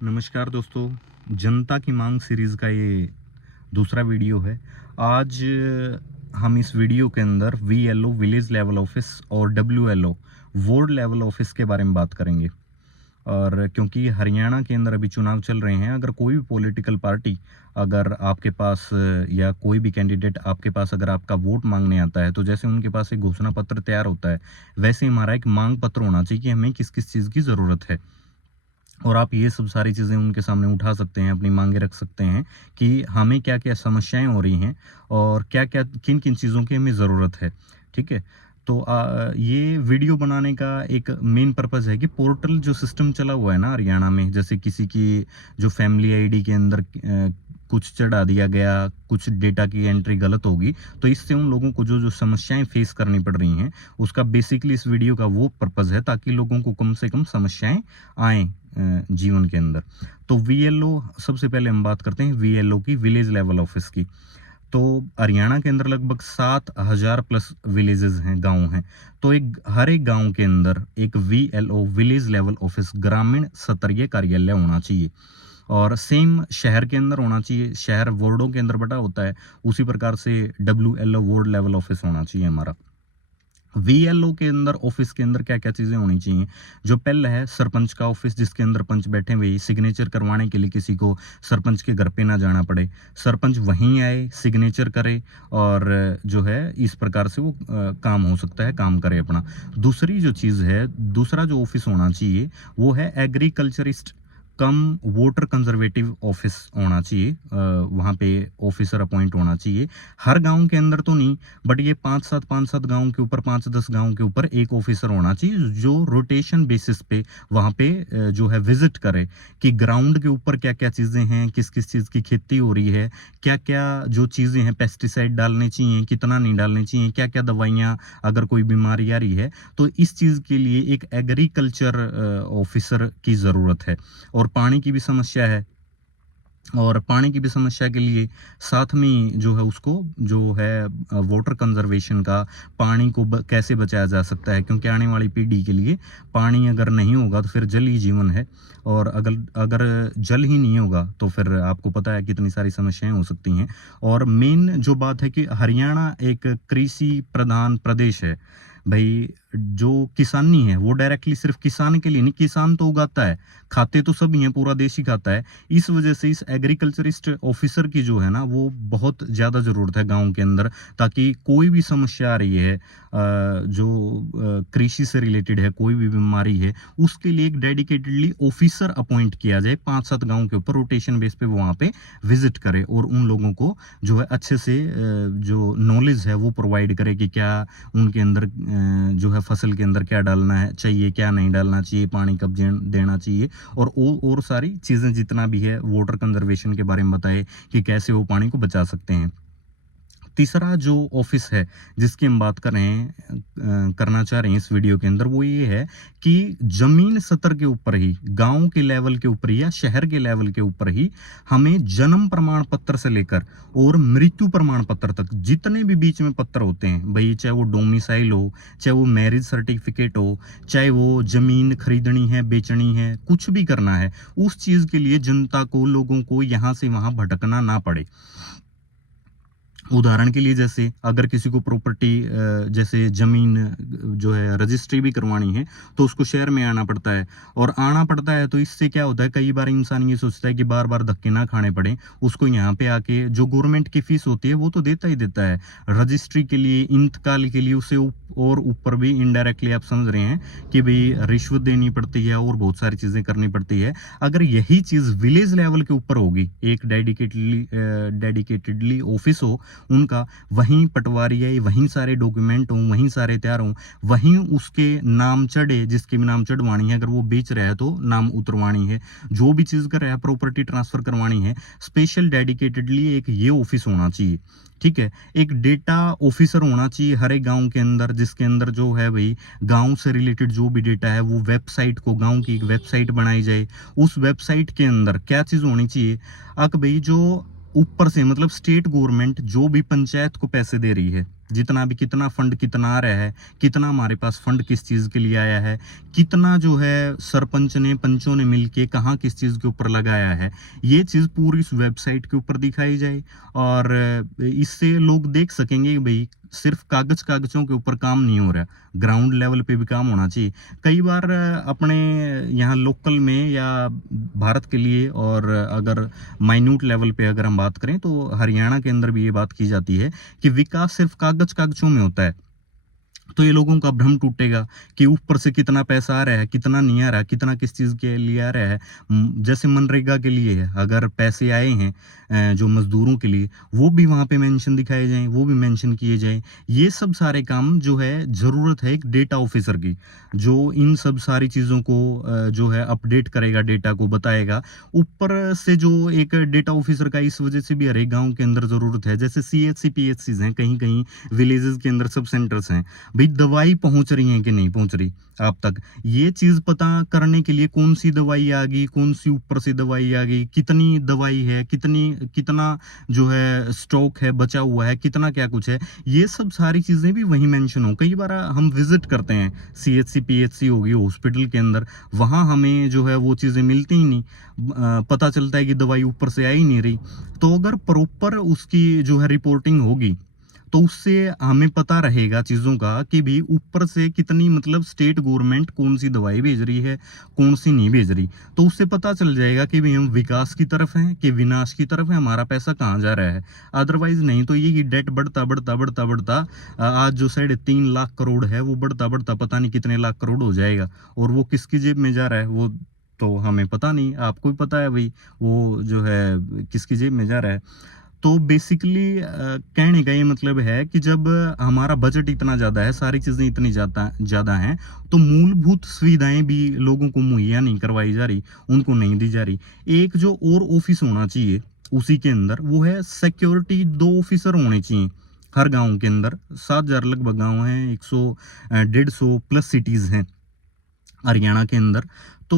नमस्कार दोस्तों, जनता की मांग सीरीज़ का ये दूसरा वीडियो है। आज हम इस वीडियो के अंदर वीएलओ विलेज लेवल ऑफिस और डब्ल्यूएलओ वार्ड लेवल ऑफिस के बारे में बात करेंगे। और क्योंकि हरियाणा के अंदर अभी चुनाव चल रहे हैं, अगर कोई भी पॉलिटिकल पार्टी अगर आपके पास या कोई भी कैंडिडेट आपके पास अगर आपका वोट मांगने आता है, तो जैसे उनके पास एक घोषणा पत्र तैयार होता है, वैसे ही हमारा एक मांग पत्र होना चाहिए कि हमें किस-किस चीज़ की ज़रूरत है। और आप ये सब सारी चीज़ें उनके सामने उठा सकते हैं, अपनी माँगें रख सकते हैं कि हमें क्या-क्या समस्याएँ हो रही हैं और क्या-क्या किन-किन चीज़ों की हमें ज़रूरत है, ठीक है? तो ये वीडियो बनाने का एक मेन पर्पज़ है कि पोर्टल जो सिस्टम चला हुआ है ना हरियाणा में, जैसे किसी की जो फैमिली आईडी के अंदर कुछ चढ़ा दिया गया, कुछ डेटा की एंट्री गलत होगी, तो इससे उन लोगों को जो-जो समस्याएँ फेस करनी पड़ रही हैं, उसका बेसिकली इस वीडियो का वो पर्पज़ है ताकि लोगों को कम से कम समस्याएँ आएँ जीवन के अंदर। तो वीएलओ सबसे पहले हम बात करते हैं वीएलओ की, विलेज लेवल ऑफिस की। तो हरियाणा के अंदर लगभग 7,000 प्लस विलेजेस हैं, गाँव हैं। तो हर एक गाँव के अंदर एक वीएलओ विलेज लेवल ऑफिस ग्रामीण स्तरीय कार्यालय होना चाहिए। और सेम शहर के अंदर होना चाहिए, शहर वार्डों के अंदर बँटा होता है, उसी प्रकार से डब्ल्यूएलओ वार्ड लेवल ऑफिस होना चाहिए हमारा। वीएलओ के अंदर ऑफिस के अंदर क्या-क्या चीज़ें होनी चाहिए? जो पहला है सरपंच का ऑफिस, जिसके अंदर पंच बैठे हुए सिग्नेचर करवाने के लिए किसी को सरपंच के घर पे ना जाना पड़े। सरपंच वहीं आए, सिग्नेचर करे और जो है इस प्रकार से वो काम हो सकता है, काम करे अपना। दूसरी जो चीज़ है, दूसरा जो ऑफिस होना चाहिए, वो है एग्रीकल्चरिस्ट कम वोटर कंजर्वेटिव ऑफिस होना चाहिए। वहाँ पे ऑफिसर अपॉइंट होना चाहिए। हर गाँव के अंदर तो नहीं, बट ये 5-7 गाँव के ऊपर, 5-10 गाँव के ऊपर एक ऑफिसर होना चाहिए, जो रोटेशन बेसिस पे वहाँ पे जो है विजिट करे कि ग्राउंड के ऊपर क्या-क्या चीज़ें हैं, किस-किस चीज़ की खेती हो रही है, क्या-क्या जो चीज़ें हैं पेस्टिसाइड डालने चाहिए, कितना नहीं डालने चाहिए, क्या-क्या दवाइयाँ अगर कोई बीमारी आ रही है, तो इस चीज़ के लिए एक एग्रीकल्चर ऑफिसर की ज़रूरत है। और पानी की भी समस्या है। और पानी की भी समस्या के लिए साथ में जो है उसको जो है वाटर कंजर्वेशन का, पानी को कैसे बचाया जा सकता है, क्योंकि आने वाली पीढ़ी के लिए पानी अगर नहीं होगा तो फिर जल ही जीवन है। और अगर अगर जल ही नहीं होगा तो फिर आपको पता है कितनी सारी समस्याएं हो सकती हैं। और मेन जो बात है कि हरियाणा एक कृषि प्रधान प्रदेश है भाई। जो किसानी है वो डायरेक्टली सिर्फ किसान के लिए नहीं, किसान तो उगाता है, खाते तो सभी हैं, पूरा देश ही खाता है। इस वजह से इस एग्रीकल्चरिस्ट ऑफिसर की जो है ना वो बहुत ज़्यादा ज़रूरत है गाँव के अंदर, ताकि कोई भी समस्या आ रही है जो कृषि से रिलेटेड है, कोई भी बीमारी है, उसके लिए एक डेडिकेटेडली ऑफिसर अपॉइंट किया जाए। 5-7 गाँव के ऊपर रोटेशन बेस पे वो वहाँ पे विजिट करे और उन लोगों को जो है अच्छे से जो नॉलेज है वो प्रोवाइड करे कि क्या उनके अंदर जो है फसल के अंदर क्या डालना है चाहिए, क्या नहीं डालना चाहिए, पानी कब देना चाहिए, और सारी चीज़ें जितना भी है वाटर कंजर्वेशन के बारे में बताए कि कैसे वो पानी को बचा सकते हैं। तीसरा जो ऑफिस है जिसकी हम बात कर रहे हैं, करना चाह रहे हैं इस वीडियो के अंदर, वो ये है कि जमीन स्तर के ऊपर ही, गांव के लेवल के ऊपर ही या शहर के लेवल के ऊपर ही हमें जन्म प्रमाण पत्र से लेकर और मृत्यु प्रमाण पत्र तक जितने भी बीच में पत्र होते हैं भाई, चाहे वो डोमिसाइल हो, चाहे वो मैरिज सर्टिफिकेट हो, चाहे वो जमीन खरीदनी है, बेचनी है, कुछ भी करना है, उस चीज के लिए जनता को, लोगों को यहाँ से वहां भटकना ना पड़े। उदाहरण के लिए जैसे अगर किसी को प्रॉपर्टी जैसे ज़मीन जो है रजिस्ट्री भी करवानी है, तो उसको शहर में आना पड़ता है। और आना पड़ता है तो इससे क्या होता है, कई बार इंसान ये सोचता है कि बार-बार धक्के ना खाने पड़े, उसको यहाँ पे आके जो गवर्नमेंट की फ़ीस होती है वो तो देता ही देता है। रजिस्ट्री के लिए, इंतकाल के लिए उसे और ऊपर भी इनडायरेक्टली आप समझ रहे हैं कि भई रिश्वत देनी पड़ती है और बहुत सारी चीज़ें करनी पड़ती है। अगर यही चीज़ विलेज लेवल के ऊपर होगी, एक डेडिकेटेडली ऑफिस हो उनका, वहीं पटवारी है, वहीं सारे डॉक्यूमेंट हों, वहीं सारे तैयार हों, वहीं उसके नाम चढ़े, जिसके भी नाम चढ़वानी है, अगर वो बेच रहा है तो नाम उतरवानी है, जो भी चीज़ कर रहा है प्रॉपर्टी ट्रांसफ़र करवानी है, स्पेशल डेडिकेटेडली एक ये ऑफिस होना चाहिए। ठीक है? एक डेटा ऑफिसर होना चाहिए हर एक गाँव के अंदर, जिसके अंदर जो है भई गाँव से रिलेटेड जो भी डेटा है वो वेबसाइट को, गाँव की एक वेबसाइट बनाई जाए। उस वेबसाइट के अंदर क्या चीज़ होनी चाहिए, भई जो ऊपर से मतलब स्टेट गवर्नमेंट जो भी पंचायत को पैसे दे रही है, जितना भी कितना फंड कितना आ रहा है, कितना हमारे पास फंड किस चीज़ के लिए आया है, कितना जो है सरपंच ने पंचों ने मिलके कहाँ किस चीज़ के ऊपर लगाया है, ये चीज़ पूरी इस वेबसाइट के ऊपर दिखाई जाए और इससे लोग देख सकेंगे भाई सिर्फ कागज़ों के ऊपर काम नहीं हो रहा, ग्राउंड लेवल पे भी काम होना चाहिए। कई बार अपने यहाँ लोकल में या भारत के लिए और अगर माइन्यूट लेवल पे अगर हम बात करें तो हरियाणा के अंदर भी ये बात की जाती है कि विकास सिर्फ कागज़ों में होता है। तो ये लोगों का भ्रम टूटेगा कि ऊपर से कितना पैसा आ रहा है, कितना नहीं आ रहा, कितना किस चीज़ के लिए आ रहा है। जैसे मनरेगा के लिए है, अगर पैसे आए हैं जो मज़दूरों के लिए, वो भी वहाँ पे मेंशन दिखाए जाएँ, वो भी मेंशन किए जाएँ। ये सब सारे काम जो है ज़रूरत है एक डेटा ऑफ़िसर की, जो इन सब सारी चीज़ों को जो है अपडेट करेगा, डेटा को बताएगा। ऊपर से जो एक डेटा ऑफ़िसर का इस वज़ह से भी हर एक गाँव के अंदर ज़रूरत है। जैसे सीएचसी, पीएचसीज़ हैं, कहीं-कहीं विलेजेस के अंदर सब सेंटर्स हैं। भाई दवाई पहुंच रही है कि नहीं पहुंच रही आप तक, ये चीज पता करने के लिए कौन सी दवाई आ गई, कौन सी ऊपर से दवाई आ गई, कितनी दवाई है, कितना जो है स्टॉक है बचा हुआ है, कितना क्या कुछ है, ये सब सारी चीजें भी वही मेंशन हो। कई बार हम विजिट करते हैं सीएचसी पीएचसी होगी हॉस्पिटल के अंदर, वहां हमें जो है वो चीजें मिलती ही नहीं, पता चलता है कि दवाई ऊपर से आ ही नहीं रही। तो अगर प्रॉपर उसकी जो है रिपोर्टिंग होगी तो उससे हमें पता रहेगा चीज़ों का कि भी ऊपर से कितनी मतलब स्टेट गवर्नमेंट कौन सी दवाई भेज रही है, कौन सी नहीं भेज रही। तो उससे पता चल जाएगा कि भी हम विकास की तरफ हैं कि विनाश की तरफ है, हमारा पैसा कहाँ जा रहा है। अदरवाइज नहीं तो ये डेट बढ़ता आज जो 3.5 लाख करोड़ है वो बढ़ता पता नहीं कितने लाख करोड़ हो जाएगा, और वो किसकी जेब में जा रहा है वो तो हमें पता नहीं, आपको भी पता है भाई वो जो है किसकी जेब में जा रहा है। तो बेसिकली कहने का ये मतलब है कि जब हमारा बजट इतना ज़्यादा है, सारी चीज़ें इतनी ज़्यादा हैं, तो मूलभूत सुविधाएं भी लोगों को मुहैया नहीं करवाई जा रही, उनको नहीं दी जा रही। एक जो और ऑफिस होना चाहिए उसी के अंदर, वो है सिक्योरिटी। 2 ऑफिसर होने चाहिए हर गांव के अंदर। 7,000 लगभग गांव हैं, 150 प्लस सिटीज़ हैं हरियाणा के अंदर। तो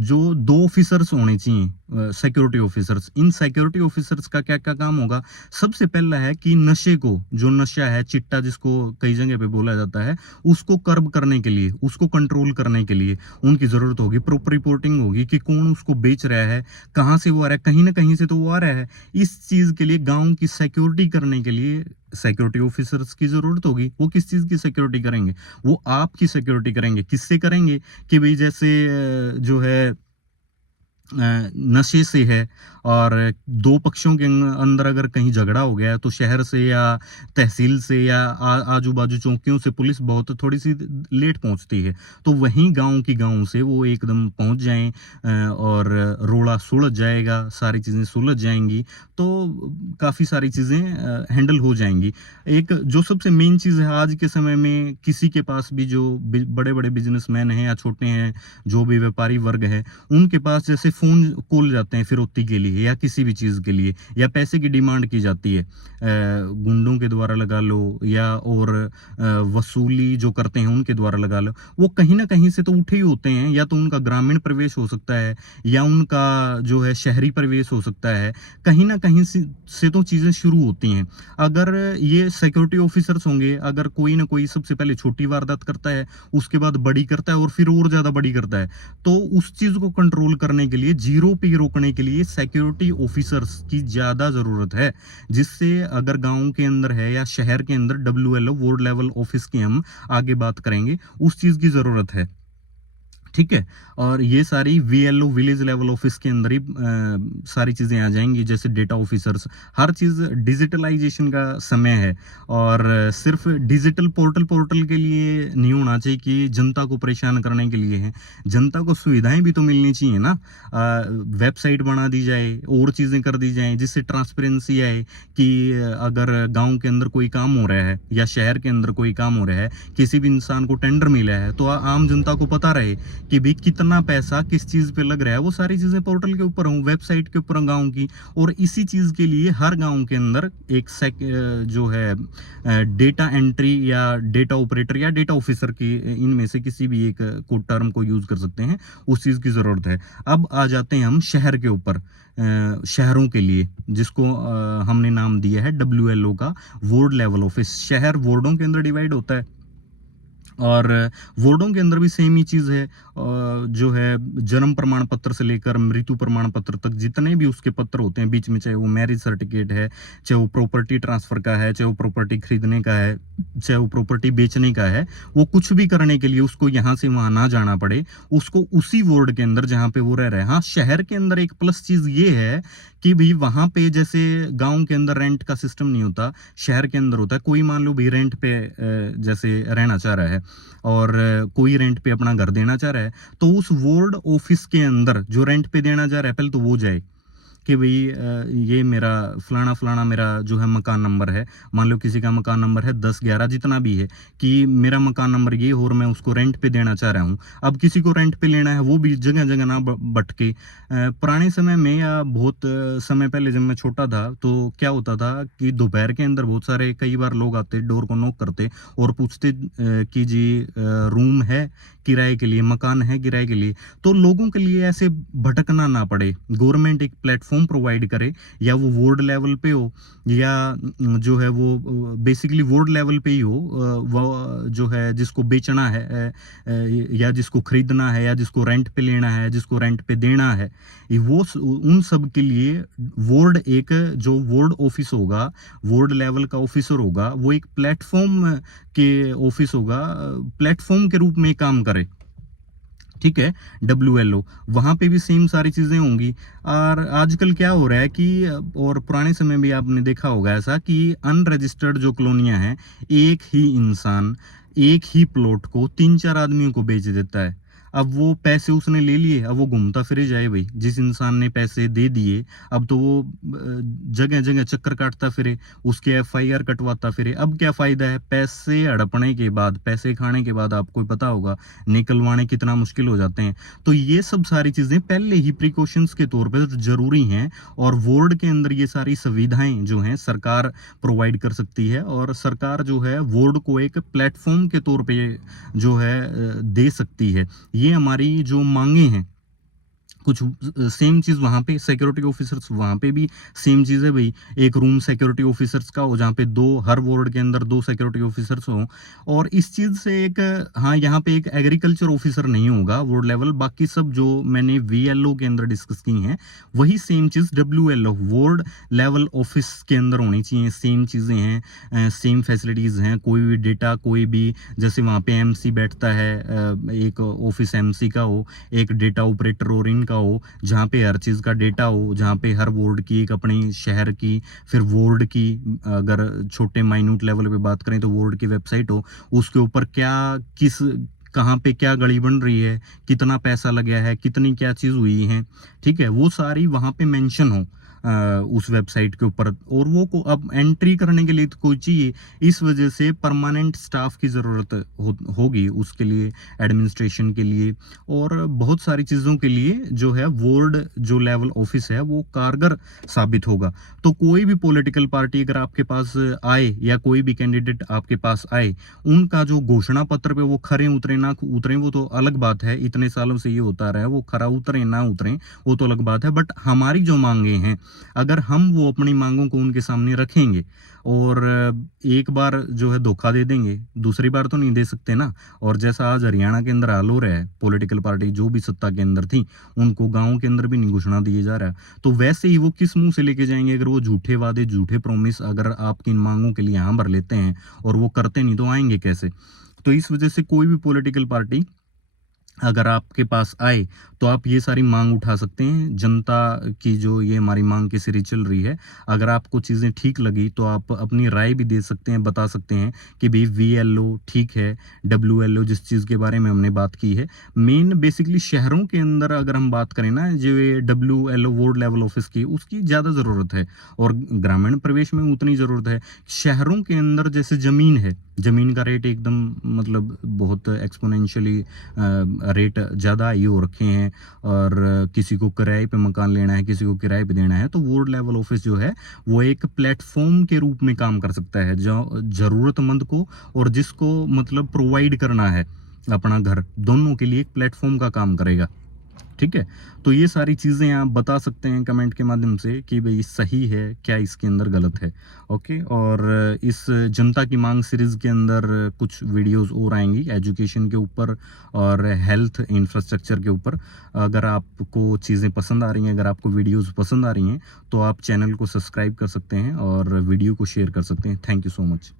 जो 2 ऑफिसर्स होने चाहिए सिक्योरिटी ऑफिसर्स। इन सिक्योरिटी ऑफिसर्स का क्या क्या काम होगा? सबसे पहला है कि नशे को, जो नशा है चिट्टा जिसको कई जगह पे बोला जाता है, उसको कर्ब करने के लिए, उसको कंट्रोल करने के लिए उनकी ज़रूरत होगी। प्रॉपर रिपोर्टिंग होगी कि कौन उसको बेच रहा है, कहाँ से वो आ रहा है, कहीं ना कहीं से तो वो आ रहा है। इस चीज़ के लिए गाँव की सिक्योरिटी करने के लिए सिक्योरिटी ऑफिसर्स की ज़रूरत होगी। वो किस चीज़ की सिक्योरिटी करेंगे? वो आपकी सिक्योरिटी करेंगे। किससे करेंगे? कि भाई जैसे जो है नशे से है, और 2 पक्षों के अंदर अगर कहीं झगड़ा हो गया है तो शहर से या तहसील से या आजू बाजू चौकियों से पुलिस बहुत थोड़ी सी लेट पहुंचती है, तो वहीं गांव से वो एकदम पहुंच जाएं और रोड़ा सुलझ जाएगा, सारी चीज़ें सुलझ जाएंगी, तो काफ़ी सारी चीज़ें हैंडल हो जाएंगी। एक जो सबसे मेन चीज़ है आज के समय में, किसी के पास भी जो बड़े बड़े बिजनेसमैन हैं या छोटे हैं जो भी व्यापारी वर्ग है, उनके पास जैसे फ़ोन कॉल जाते हैं फिरौती के लिए या किसी भी चीज़ के लिए, या पैसे की डिमांड की जाती है गुंडों के द्वारा लगा लो, या और वसूली जो करते हैं उनके द्वारा लगा लो, वो कहीं ना कहीं से तो उठे ही होते हैं। या तो उनका ग्रामीण प्रवेश हो सकता है, या उनका जो है शहरी प्रवेश हो सकता है, कहीं ना कहीं से तो चीज़ें शुरू होती हैं। अगर ये सिक्योरिटी ऑफिसर्स होंगे, अगर कोई ना कोई सबसे पहले छोटी वारदात करता है, उसके बाद बड़ी करता है और फिर और ज़्यादा बड़ी करता है, तो उस चीज़ को कंट्रोल करने के लिए, जीरो पे रोकने के लिए सिक्योरिटी ऑफिसर्स की ज़्यादा ज़रूरत है। जिससे अगर गांव के अंदर है या शहर के अंदर WLO वार्ड लेवल ऑफिस की हम आगे बात करेंगे, उस चीज़ की ज़रूरत है। ठीक है। और ये सारी VLO विलेज लेवल ऑफिस के अंदर ही सारी चीज़ें आ जाएंगी, जैसे डेटा ऑफिसर्स। हर चीज़ डिजिटलाइजेशन का समय है, और सिर्फ डिजिटल पोर्टल के लिए नहीं होना चाहिए कि जनता को परेशान करने के लिए है। जनता को सुविधाएं भी तो मिलनी चाहिए ना। वेबसाइट बना दी जाए और चीज़ें कर दी जाएं जिससे ट्रांसपेरेंसी आए कि अगर गांव के अंदर कोई काम हो रहा है या शहर के अंदर कोई काम हो रहा है, किसी भी इंसान को टेंडर मिला है, तो आम जनता को पता रहे कि भाई कितना पैसा किस चीज़ पे लग रहा है, वो सारी चीज़ें पोर्टल के ऊपर हों, वेबसाइट के ऊपर गाँव की। और इसी चीज़ के लिए हर गाँव के अंदर एक जो है डेटा एंट्री या डेटा ऑपरेटर या डेटा ऑफिसर की, इनमें से किसी भी एक को टर्म को यूज़ कर सकते हैं, उस चीज़ की ज़रूरत है। अब आ जाते हैं हम शहर के ऊपर, शहरों के लिए, जिसको हमने नाम दिया है WLO का, वार्ड लेवल ऑफिस। शहर वार्डों के अंदर डिवाइड होता है और वार्डों के अंदर भी सेम ही चीज़ है। जो है जन्म प्रमाण पत्र से लेकर मृत्यु प्रमाण पत्र तक जितने भी उसके पत्र होते हैं बीच में, चाहे वो मैरिज सर्टिफिकेट है, चाहे वो प्रॉपर्टी ट्रांसफ़र का है, चाहे वो प्रॉपर्टी खरीदने का है, चाहे वो प्रॉपर्टी बेचने का है, वो कुछ भी करने के लिए उसको यहाँ से वहाँ ना जाना पड़े, उसको उसी वार्ड के अंदर जहाँ पे वो रह रहे हैं। हाँ, शहर के अंदर एक प्लस चीज़ ये है कि भाई वहाँ पे जैसे गाँव के अंदर रेंट का सिस्टम नहीं होता, शहर के अंदर होता है। कोई मान लो भाई रेंट पे जैसे रहना चाह रहा है और कोई रेंट पे अपना घर देना चाह रहा है, तो उस वार्ड ऑफिस के अंदर जो रेंट पे देना चाह रहा है, पहले तो वो जाए कि भाई ये मेरा फलाना फलाना मेरा जो है मकान नंबर है। मान लो किसी का मकान नंबर है 10-11 जितना भी है, कि मेरा मकान नंबर ये और मैं उसको रेंट पे देना चाह रहा हूँ। अब किसी को रेंट पे लेना है, वो भी जगह जगह ना भटके। पुराने समय में या बहुत समय पहले जब मैं छोटा था, तो क्या होता था कि दोपहर के अंदर बहुत सारे कई बार लोग आते, डोर को नॉक करते और पूछते कि जी रूम है किराए के लिए, मकान है किराए के लिए। तो लोगों के लिए ऐसे भटकना ना पड़े, गवर्नमेंट एक प्लेटफॉर्म प्रोवाइड करे, या वो वार्ड लेवल पे हो या जो है वो बेसिकली वार्ड लेवल पे ही हो, वो जो है जिसको बेचना है या जिसको खरीदना है या जिसको रेंट पे लेना है, जिसको रेंट पे देना है, वो उन सब के लिए वार्ड एक जो वार्ड ऑफिस होगा, वार्ड लेवल का ऑफिसर होगा, वो एक प्लेटफॉर्म के ऑफिस होगा, प्लेटफॉर्म के रूप में काम करे। ठीक है, WLO वहाँ पे भी सेम सारी चीज़ें होंगी। और आजकल क्या हो रहा है कि और पुराने समय में आपने देखा होगा ऐसा कि अनरजिस्टर्ड जो कॉलोनियाँ हैं, एक ही इंसान एक ही प्लॉट को 3-4 आदमियों को बेच देता है। अब वो पैसे उसने ले लिए, अब वो घूमता फिरे जाए भाई, जिस इंसान ने पैसे दे दिए, अब तो वो जगह जगह चक्कर काटता फिरे, उसके FIR कटवाता फिरे। अब क्या फ़ायदा है? पैसे हड़पने के बाद, पैसे खाने के बाद आपको पता होगा निकलवाने कितना मुश्किल हो जाते हैं। तो ये सब सारी चीज़ें पहले ही प्रिकॉशंस के तौर पे ज़रूरी हैं, और वार्ड के अंदर ये सारी सुविधाएं जो हैं सरकार प्रोवाइड कर सकती है, और सरकार जो है वार्ड को एक प्लेटफॉर्म के तौर पे जो है दे सकती है। ये हमारी जो मांगे हैं, कुछ सेम चीज़ वहाँ पे सिक्योरिटी ऑफिसर्स, वहाँ पे भी सेम चीज़ है भाई, एक रूम सिक्योरिटी ऑफिसर्स का हो, जहाँ पे हर वार्ड के अंदर 2 सिक्योरिटी ऑफिसर्स हों। और इस चीज़ से एक, हाँ, यहाँ पे एक एग्रीकल्चर ऑफिसर नहीं होगा वार्ड लेवल, बाकी सब जो मैंने VLO के अंदर डिस्कस की हैं, वही सेम चीज़ WLO वार्ड लेवल ऑफिस के अंदर होनी चाहिए। सेम चीज़ें हैं, सेम फैसिलिटीज़ हैं, कोई भी डेटा, कोई भी जैसे वहाँ पे MC बैठता है, एक ऑफिस MC का हो, एक डेटा ऑपरेटर और इनका हो, जहाँ पे हर चीज़ का डेटा हो, जहाँ पे हर वार्ड की एक अपनी शहर की, फिर वार्ड की, अगर छोटे माइन्यूट लेवल पे बात करें तो वार्ड की वेबसाइट हो, उसके ऊपर क्या किस कहाँ पे क्या गली बन रही है, कितना पैसा लगा है, कितनी क्या चीज़ हुई है, ठीक है, वो सारी वहाँ पे मेंशन हो उस वेबसाइट के ऊपर। और वो को अब एंट्री करने के लिए तो कोई चाहिए, इस वजह से परमानेंट स्टाफ की ज़रूरत होगी उसके लिए, एडमिनिस्ट्रेशन के लिए और बहुत सारी चीज़ों के लिए जो है वार्ड जो लेवल ऑफिस है वो कारगर साबित होगा। तो कोई भी पॉलिटिकल पार्टी अगर आपके पास आए या कोई भी कैंडिडेट आपके पास आए, उनका जो घोषणा पत्र पे वो खरे उतरे ना उतरे वो तो अलग बात है, इतने सालों से ये होता रहा है, वो खरा उतरे ना उतरे वो तो अलग बात है, बट हमारी जो मांगे हैं, अगर हम वो अपनी मांगों को उनके सामने रखेंगे और एक बार जो है धोखा दे देंगे, दूसरी बार तो नहीं दे सकते ना। और जैसा आज हरियाणा के अंदर हाल हो रहा है, पॉलिटिकल पार्टी जो भी सत्ता के अंदर थी, उनको गाँव के अंदर भी नहीं घोषणा दिए जा रहा है, तो वैसे ही वो किस मुंह से लेके जाएंगे अगर वो झूठे वादे, झूठे प्रॉमिस अगर आपकी इन मांगों के लिए हाँ भर लेते हैं और वो करते नहीं तो आएंगे कैसे। तो इस वजह से कोई भी पॉलिटिकल पार्टी अगर आपके पास आए तो आप ये सारी मांग उठा सकते हैं। जनता की जो ये हमारी मांग की सीरीज चल रही है, अगर आपको चीज़ें ठीक लगी तो आप अपनी राय भी दे सकते हैं, बता सकते हैं कि भाई VLO ठीक है, WLO जिस चीज़ के बारे में हमने बात की है, मेन बेसिकली शहरों के अंदर अगर हम बात करें ना, जो ये WLO वार्ड लेवल ऑफिस की, उसकी ज़्यादा ज़रूरत है और ग्रामीण प्रदेश में उतनी ज़रूरत है। शहरों के अंदर जैसे ज़मीन है, ज़मीन का रेट एकदम मतलब बहुत एक्सपोनेंशियली रेट ज़्यादा हाई हो रखे हैं, और किसी को किराए पे मकान लेना है, किसी को किराए पे देना है, तो वार्ड लेवल ऑफिस जो है वो एक प्लेटफॉर्म के रूप में काम कर सकता है, जो ज़रूरतमंद को और जिसको मतलब प्रोवाइड करना है अपना घर, दोनों के लिए एक प्लेटफॉर्म का काम करेगा। ठीक है, तो ये सारी चीज़ें आप बता सकते हैं कमेंट के माध्यम से कि भाई सही है क्या, इसके अंदर गलत है। ओके, और इस जनता की मांग सीरीज़ के अंदर कुछ वीडियोस और आएंगी एजुकेशन के ऊपर और हेल्थ इंफ्रास्ट्रक्चर के ऊपर। अगर आपको चीज़ें पसंद आ रही हैं, अगर आपको वीडियोस पसंद आ रही हैं, तो आप चैनल को सब्सक्राइब कर सकते हैं और वीडियो को शेयर कर सकते हैं। Thank you so much.